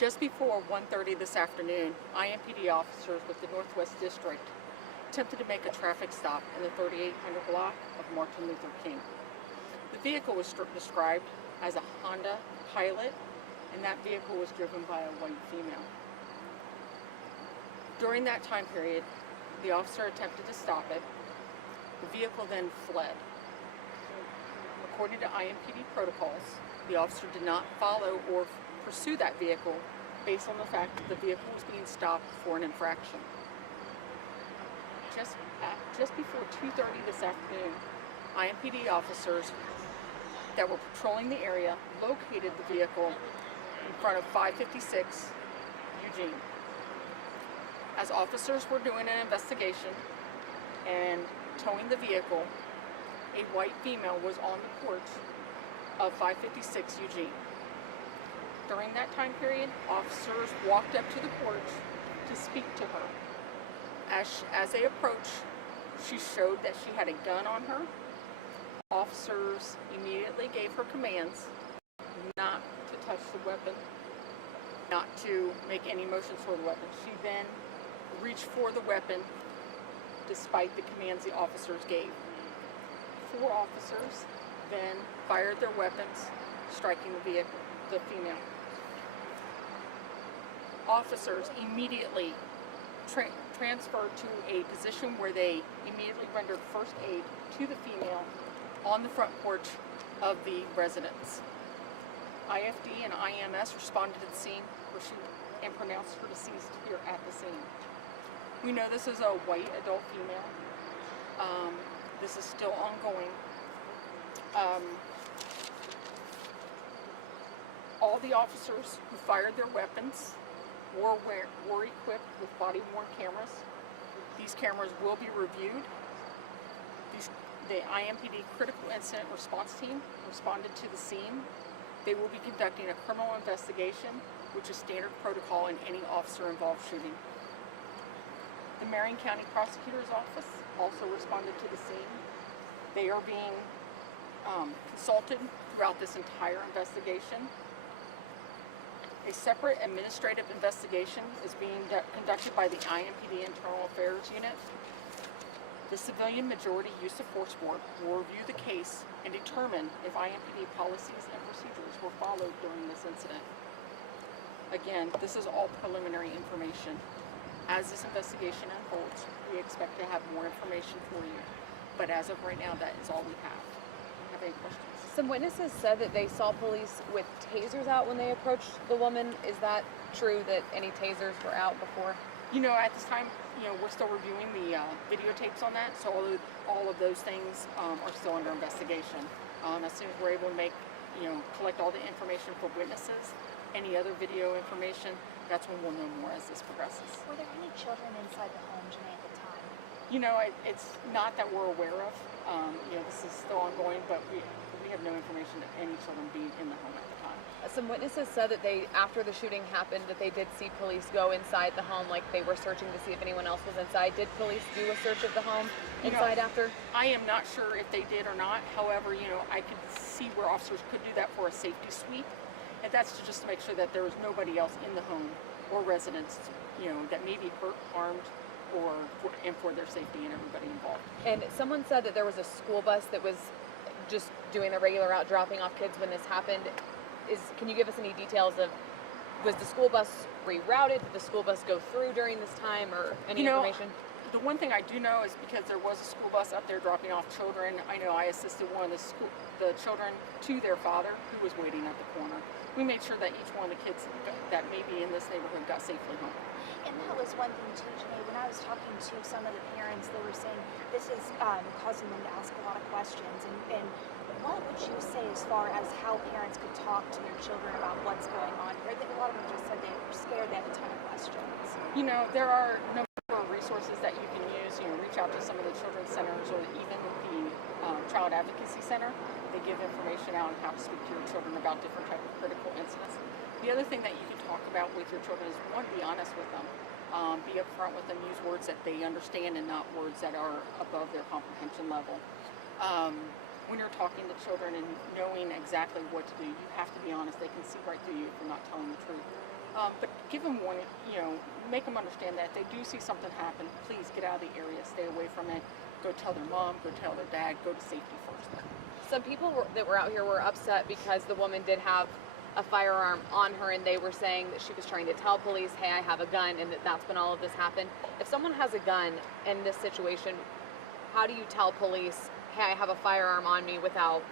Just before 1:30 this afternoon, IMPD officers with the Northwest District attempted to make a traffic stop in the 3800 block of Martin Luther King. The vehicle was described as a Honda Pilot, and that vehicle was driven by a white female. During that time period, the officer attempted to stop it. The vehicle then fled. According to IMPD protocols, the officer did not follow or pursue that vehicle based on the fact that the vehicle was being stopped for an infraction. Just before 2:30 this afternoon, IMPD officers that were patrolling the area located the vehicle in front of 556 Eugene. As officers were doing an investigation and towing the vehicle, a white female was on the porch of 556 Eugene. During that time period, officers walked up to the porch to speak to her. As they approached, she showed that she had a gun on her. Officers immediately gave her commands not to touch the weapon, not to make any motions for the weapon. She then reached for the weapon despite the commands the officers gave. 4 officers then fired their weapons, striking the female. Officers immediately transferred to a position where they immediately rendered first aid to the female on the front porch of the residence. IFD and IMS responded to the scene and pronounced her deceased here at the scene. We know this is a white adult female. This is still ongoing. All the officers who fired their weapons were equipped with body-worn cameras. These cameras will be reviewed. The IMPD Critical Incident Response Team responded to the scene. They will be conducting a criminal investigation, which is standard protocol in any officer-involved shooting. The Marion County Prosecutor's Office also responded to the scene. They are being consulted throughout this entire investigation. A separate administrative investigation is being conducted by the IMPD Internal Affairs Unit. The Civilian Majority Use of Force Board will review the case and determine if IMPD policies and procedures were followed during this incident. Again, this is all preliminary information. As this investigation unfolds, we expect to have more information for you. But as of right now, that is all we have. Do you have any questions? Some witnesses said that they saw police with tasers out when they approached the woman. Is that true, that any tasers were out before? At this time, we're still reviewing the videotapes on that, so all of those things are still under investigation. As soon as we're able to collect all the information for witnesses, any other video information, that's when we'll know more as this progresses. Were there any children inside the home, Janae, at the time? It's not that we're aware of. This is still ongoing, but we have no information that any children be in the home at the time. Some witnesses said that after the shooting happened, that they did see police go inside the home, like they were searching to see if anyone else was inside. Did police do a search of the home inside after? I am not sure if they did or not. However, I could see where officers could do that for a safety sweep. And that's just to make sure that there was nobody else in the home or residents, that may be hurt, harmed, and for their safety and everybody involved. And someone said that there was a school bus that was just doing the regular out dropping off kids when this happened. Can you give us any details of, was the school bus rerouted? Did the school bus go through during this time, or any information? The one thing I do know is because there was a school bus up there dropping off children, I know I assisted one of the children to their father who was waiting at the corner. We made sure that each one of the kids that may be in this neighborhood got safely home. And that was one thing too, Janae, when I was talking to some of the parents, they were saying this is causing them to ask a lot of questions. And what would you say as far as how parents could talk to their children about what's going on here? I think a lot of them just said they were scared, they had a ton of questions. There are a number of resources that you can use. Reach out to some of the children's centers or even the Child Advocacy Center. They give information out on how to speak to your children about different types of critical incidents. The other thing that you can talk about with your children is, one, be honest with them. Be upfront with them. Use words that they understand and not words that are above their comprehension level. When you're talking to children and knowing exactly what to do, you have to be honest. They can see right through you if you're not telling the truth. But give them warning, make them understand that if they do see something happen, please get out of the area, stay away from it. Go tell their mom, go tell their dad, go to safety first. Some people that were out here were upset because the woman did have a firearm on her, and they were saying that she was trying to tell police, hey, I have a gun, and that's when all of this happened. If someone has a gun in this situation, how do you tell police, hey, I have a firearm on me without,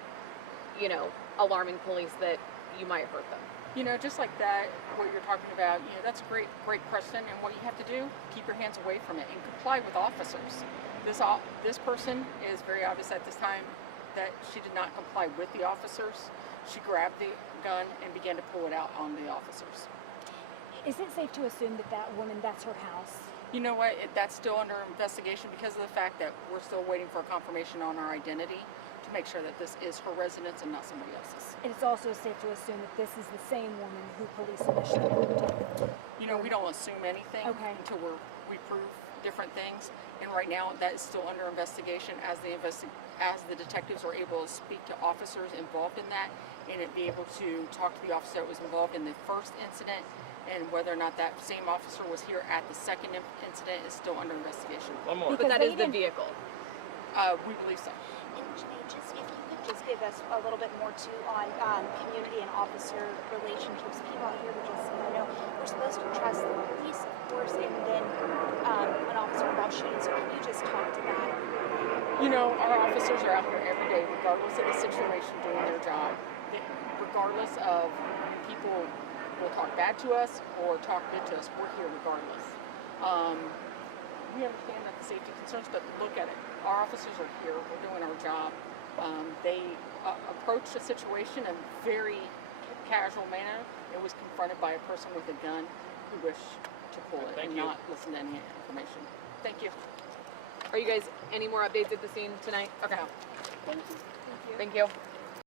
alarming police that you might hurt them? Just like that, what you're talking about, that's a great question. And what you have to do, keep your hands away from it and comply with officers. This person is very obvious at this time that she did not comply with the officers. She grabbed the gun and began to pull it out on the officers. Is it safe to assume that woman, that's her house? You know what? That's still under investigation because of the fact that we're still waiting for a confirmation on our identity to make sure that this is her residence and not somebody else's. And it's also safe to assume that this is the same woman who police initially moved. We don't assume anything until we prove different things. And right now, that is still under investigation as the detectives are able to speak to officers involved in that, and be able to talk to the officer that was involved in the first incident, and whether or not that same officer was here at the second incident is still under investigation. One more. But that is the vehicle. We believe so. And Janae, if you could just give us a little bit more too on community and officer relationships. People out here who just, we're supposed to trust the police, of course, and then an officer involved shooting. So can you just talk to that? Our officers are out here every day, regardless of the situation, doing their job. Regardless of when people will talk bad to us or talk good to us, we're here regardless. We understand that the safety concerns, but look at it. Our officers are here. We're doing our job. They approached the situation in a very casual manner. It was confronted by a person with a gun who wished to pull it and not listen to any information. Thank you. Are you guys any more updates at the scene tonight? Okay. Thank you. Thank you.